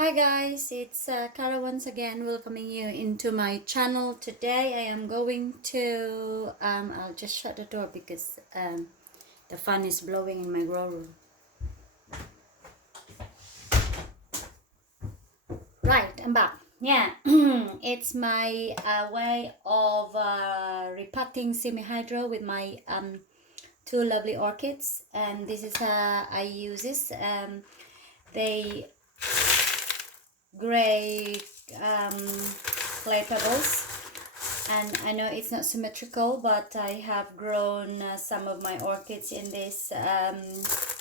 Hi guys, it's Cara once again welcoming you into my channel. Today I am going to, I'll just shut the door because the fan is blowing in my grow room. Right, I'm back. Yeah, it's my way of repotting semi-hydro with my two lovely orchids, and this is how I use this. They gray clay pebbles, and I know it's not symmetrical, but I have grown some of my orchids in these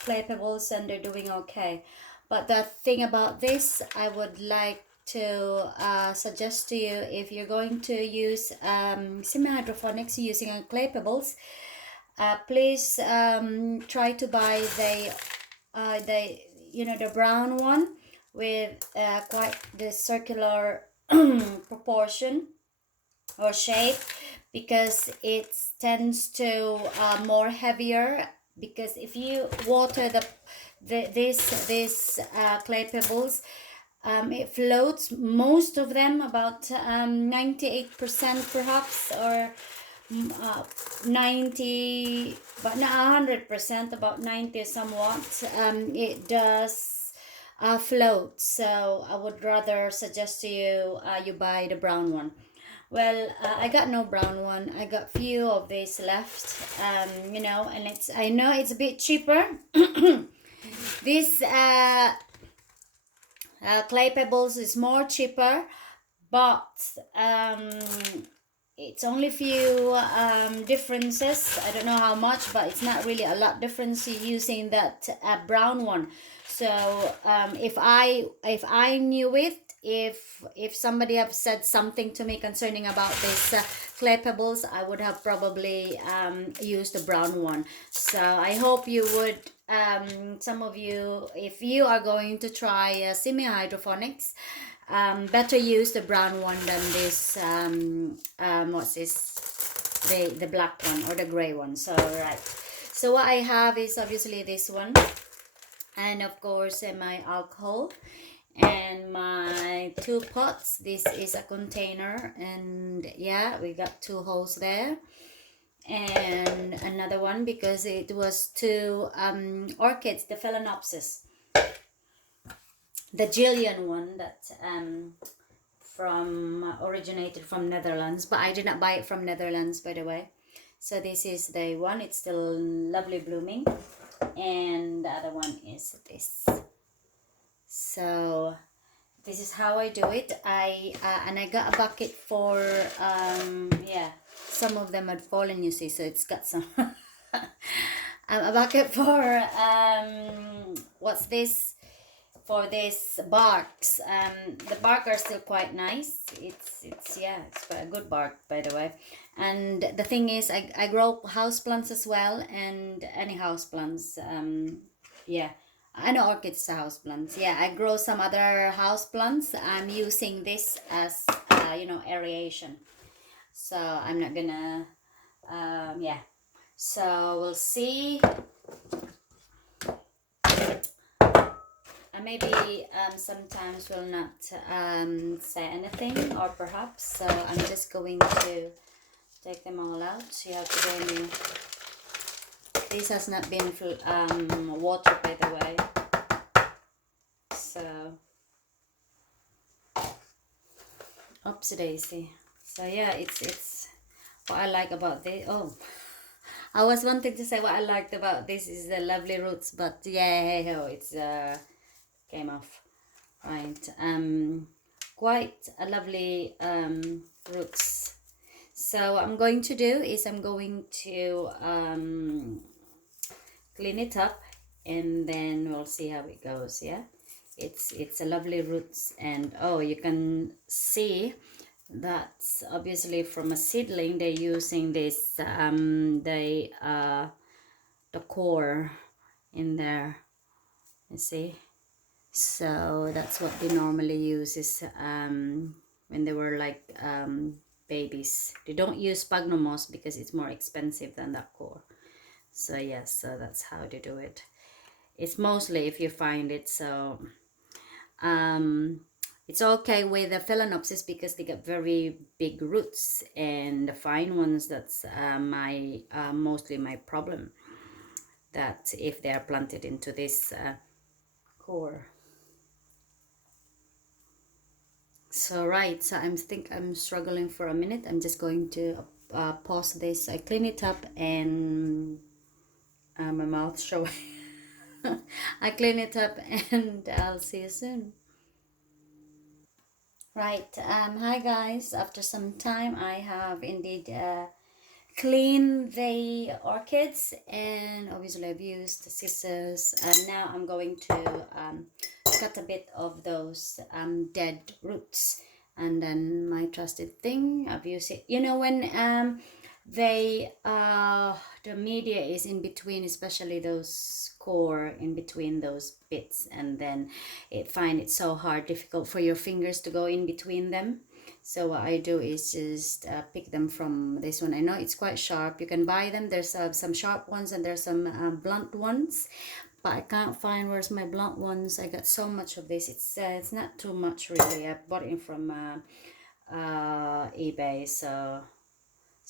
clay pebbles and they're doing okay. But the thing about this, I would like to suggest to you, if you're going to use semi-hydroponics using clay pebbles, please try to buy the the brown one with quite the circular proportion or shape, because it tends to more heavier, because if you water this clay pebbles, it floats, most of them, about 98% perhaps, or 90, but not 100%, about 90 somewhat. It does float, so I would rather suggest to you you buy the brown one. Well, I got no brown one. I got few of these left. And I know it's a bit cheaper. This clay pebbles is more cheaper, but it's only few differences. I don't know how much, but it's not really a lot difference using that brown one. So if I knew it, if somebody have said something to me concerning about this clay pebbles, I would have probably used the brown one. So I hope you would, some of you, if you are going to try semi-hydroponics, better use the brown one than this what's this, the black one or the gray one. So right, so what I have is obviously this one, and of course my alcohol, and my two pots. This is a container, and yeah, we got two holes there, and another one because it was two orchids, the phalaenopsis, the Jillian one that originated from Netherlands, but I did not buy it from Netherlands, by the way. So this is the one, it's still lovely blooming, and the other one is this. So this is how I do it. And I got a bucket for yeah, some of them had fallen, you see, so it's got some a bucket for what's this, for this barks. The bark are still quite nice. It's yeah, it's quite a good bark, by the way. And the thing is, I grow houseplants as well, and any houseplants. Yeah, I know orchids are houseplants. Yeah, I grow some other houseplants. I'm using this as aeration. So I'm not gonna yeah. So we'll see. Maybe sometimes will not say anything, or perhaps, so I'm just going to take them all out. You have to go in. This has not been watered, by the way, so oopsie daisy. So yeah, it's what I like about this. Oh, I was wanting to say what I liked about this is the lovely roots, but yeah, hey ho, it's came off. Right, quite a lovely roots. So what I'm going to do is I'm going to clean it up, and then we'll see how it goes. Yeah, it's a lovely roots, and oh, you can see that's obviously from a seedling. They're using this the core in there, you see. So that's what they normally use, is when they were like babies. They don't use sphagnum moss because it's more expensive than that core. So yes, so that's how they do it. It's mostly if you find it. So It's okay with the phalaenopsis because they got very big roots, and the fine ones, that's my mostly my problem, that if they are planted into this core. So right, so I think I'm struggling for a minute. I'm just going to pause this. I clean it up, and my mouth showing. I clean it up, and I'll see you soon. Right, hi guys. After some time, I have indeed cleaned the orchids, and obviously I've used the scissors, and now I'm going to cut a bit of those dead roots. And then my trusted thing, I've used it, you know, when they the media is in between, especially those core in between those bits, and then find it so hard, difficult for your fingers to go in between them. So what I do is just pick them from this one. I know it's quite sharp. You can buy them. There's some sharp ones, and there's some blunt ones, but I can't find where's my blunt ones. I got so much of this. It's not too much really. I bought it from eBay, so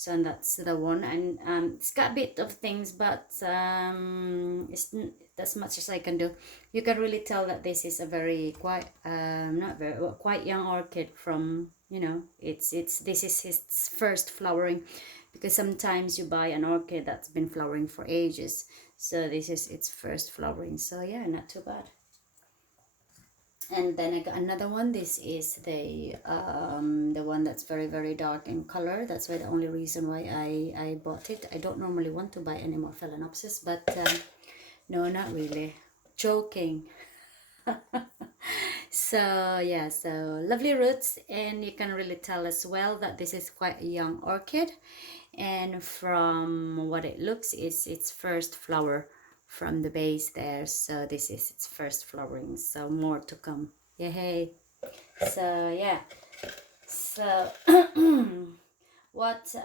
that's the one. And it's got a bit of things, but it's as much as I can do. You can really tell that this is a very quite not very well, quite young orchid. From, you know, it's this is its first flowering, because sometimes you buy an orchid that's been flowering for ages, so this is its first flowering. So yeah, not too bad. And then I got another one. This is the one that's very, very dark in color. That's why the only reason why I bought it. I don't normally want to buy any more phalaenopsis, but no, not really. Joking. So yeah, so lovely roots, and you can really tell as well that this is quite a young orchid. And from what it looks, is its first flower from the base there. So this is its first flowering, so more to come. Yay. So yeah, so what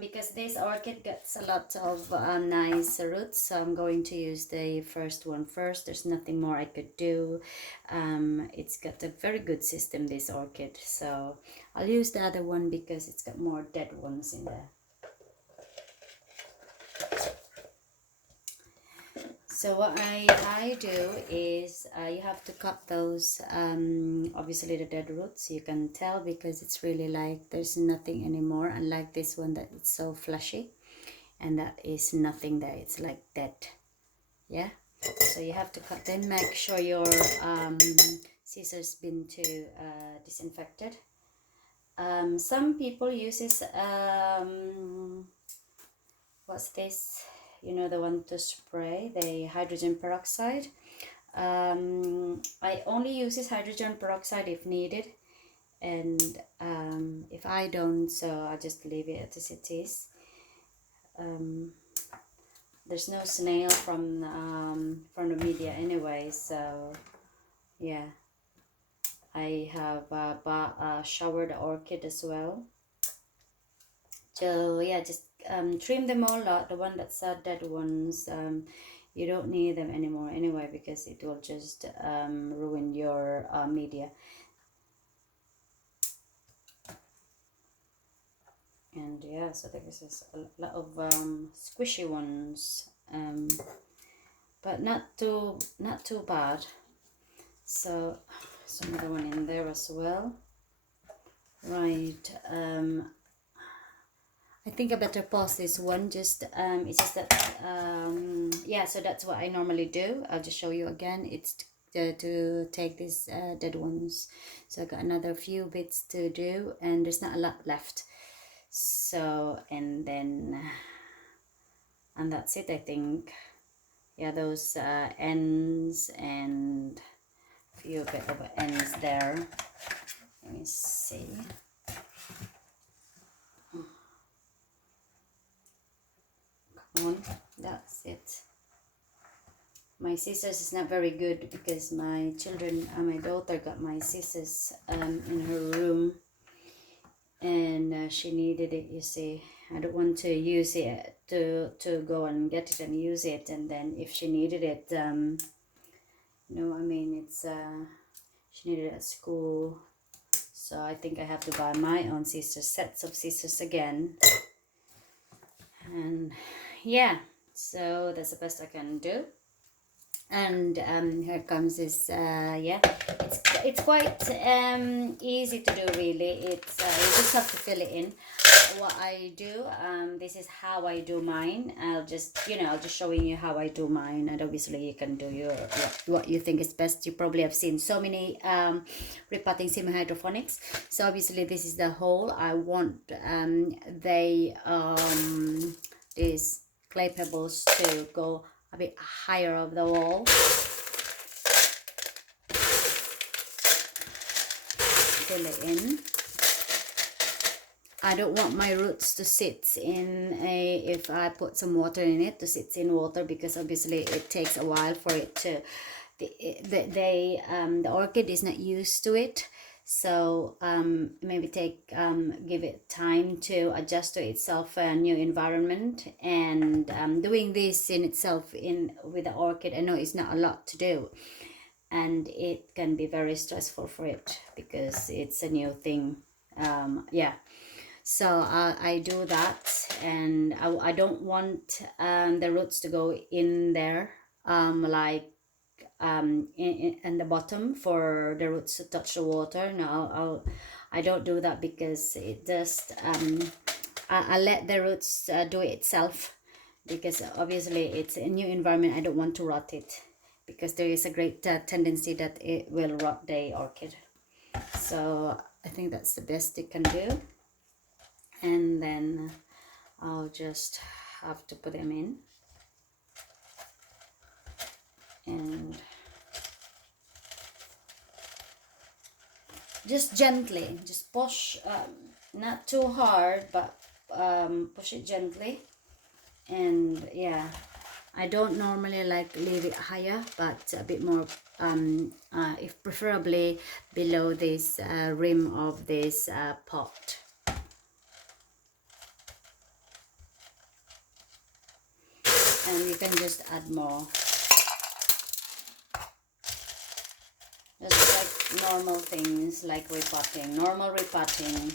because this orchid gets a lot of nice roots, so I'm going to use the first one first. There's nothing more I could do. It's got a very good system, this orchid, so I'll use the other one because it's got more dead ones in there. So what I do is you have to cut those, obviously the dead roots, you can tell, because it's really like there's nothing anymore, unlike this one that it's so fleshy, and that is nothing there, it's like dead. Yeah, so you have to cut them. Make sure your scissors been to disinfected. Some people uses what's this, you know, the one to spray, the hydrogen peroxide. I only use this hydrogen peroxide if needed, and if I don't, so I just leave it as it is. There's no snail from the media anyway, so yeah. I have showered the orchid as well. So yeah, just trim them all out. The one that's dead ones, you don't need them anymore anyway, because it will just ruin your media. And yeah, so this is a lot of squishy ones, but not too bad. So some other one in there as well. Right. I think I better pause this one. Just it's just that yeah. So that's what I normally do. I'll just show you again. It's to take these dead ones. So I got another few bits to do, and there's not a lot left. So and that's it, I think. Yeah, those ends and a few bit of ends there. Let me see. On, that's it. My scissors is not very good because my children, my daughter got my scissors in her room, and she needed it, you see. I don't want to use it to go and get it and use it, and then if she needed it, no, I mean, it's She needed it at school. So I think I have to buy my own scissors, sets of scissors again. And yeah, so that's the best I can do. And here comes this, yeah, it's quite easy to do, really. It's you just have to fill it in. What I do, this is how I do mine. I'll just, I'll just showing you how I do mine, and obviously you can do your what you think is best. You probably have seen so many repotting semi-hydroponics. So obviously this is the hole I want. These clay pebbles to go a bit higher of the wall. Fill it in. I don't want my roots to sit in if I put some water in it, to sit in water, because obviously it takes a while for it to, the orchid is not used to it. So maybe give it time to adjust to itself, a new environment. And doing this in itself with the orchid, I know it's not a lot to do, and it can be very stressful for it because it's a new thing. Yeah, so I do that, and I don't want the roots to go in there, in the bottom, for the roots to touch the water. No, I don't do that, because it just I let the roots do it itself, because obviously it's a new environment. I don't want to rot it, because there is a great tendency that it will rot the orchid. So I think that's the best it can do. And then I'll just have to put them in, and just gently, just push, not too hard, but push it gently. And yeah, I don't normally like leave it higher, but a bit more, if preferably below this rim of this pot. And you can just add more, just like normal things, like normal repotting.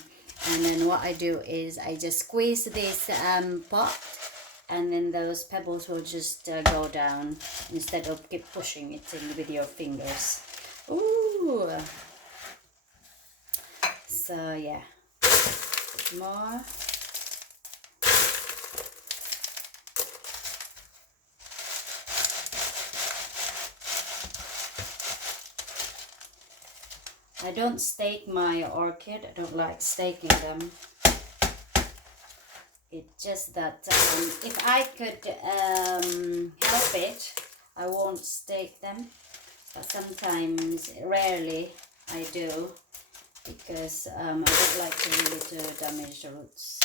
And then what I do is I just squeeze this pot, and then those pebbles will just go down, instead of keep pushing it in with your fingers. Ooh! So yeah, more. I don't stake my orchid. I don't like staking them. It's just that if I could help it, I won't stake them. But sometimes, rarely, I do, because I don't like to really damage the roots.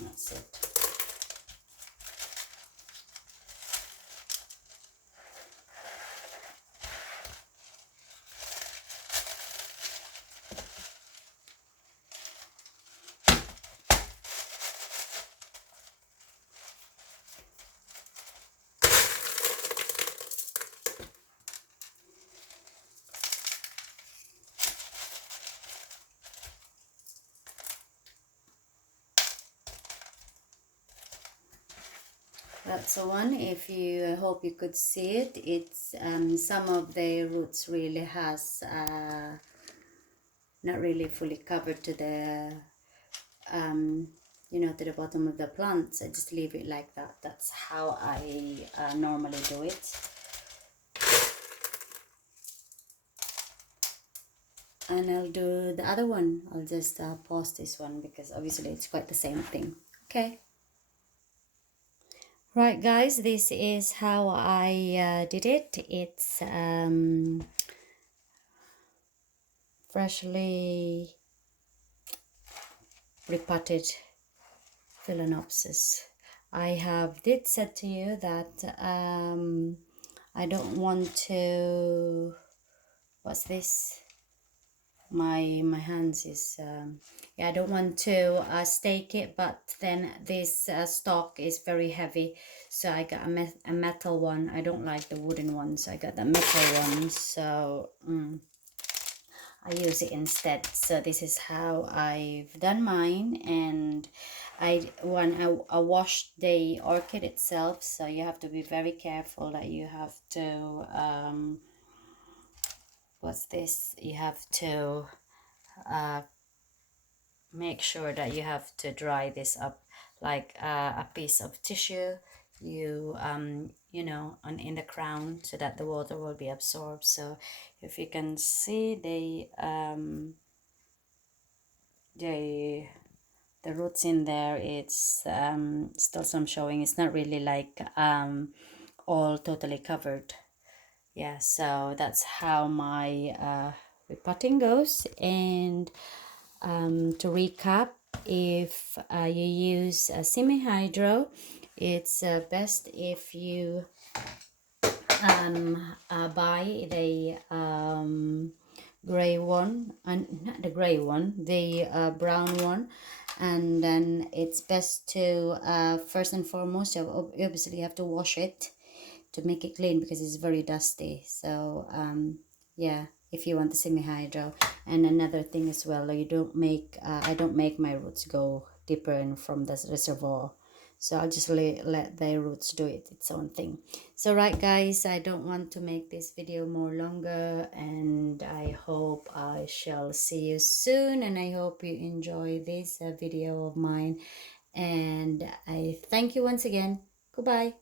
That's it. That's the one. If you, I hope you could see it. It's some of the roots really has not really fully covered to the to the bottom of the plants. I just leave it like that. That's how I normally do it. And I'll do the other one. I'll just pause this one, because obviously it's quite the same thing. Okay. Right, guys, this is how I did it. It's freshly repotted phalaenopsis. I did said to you that I don't want to, what's this? my hands is yeah, I don't want to stake it, but then this stock is very heavy, so I got a metal one. I don't like the wooden ones, I got the metal one, so I use it instead. So this is how I've done mine. And I washed the orchid itself, so you have to be very careful that you have to what's this, you have to make sure that you have to dry this up, like a piece of tissue, you know, on in the crown, so that the water will be absorbed. So if you can see the the roots in there, it's still some showing. It's not really like all totally covered. Yeah, so that's how my repotting goes. And to recap, if you use a semi-hydro, it's best if you buy the gray one, and not the gray one, the brown one. And then it's best to first and foremost, you obviously have to wash it to make it clean, because it's very dusty. So yeah, if you want the semi-hydro. And another thing as well, you don't make I don't make my roots go deeper in from the reservoir, so I'll just let the roots do its own thing. So right guys, I don't want to make this video more longer, and I hope I shall see you soon, and I hope you enjoy this video of mine, and I thank you once again. Goodbye.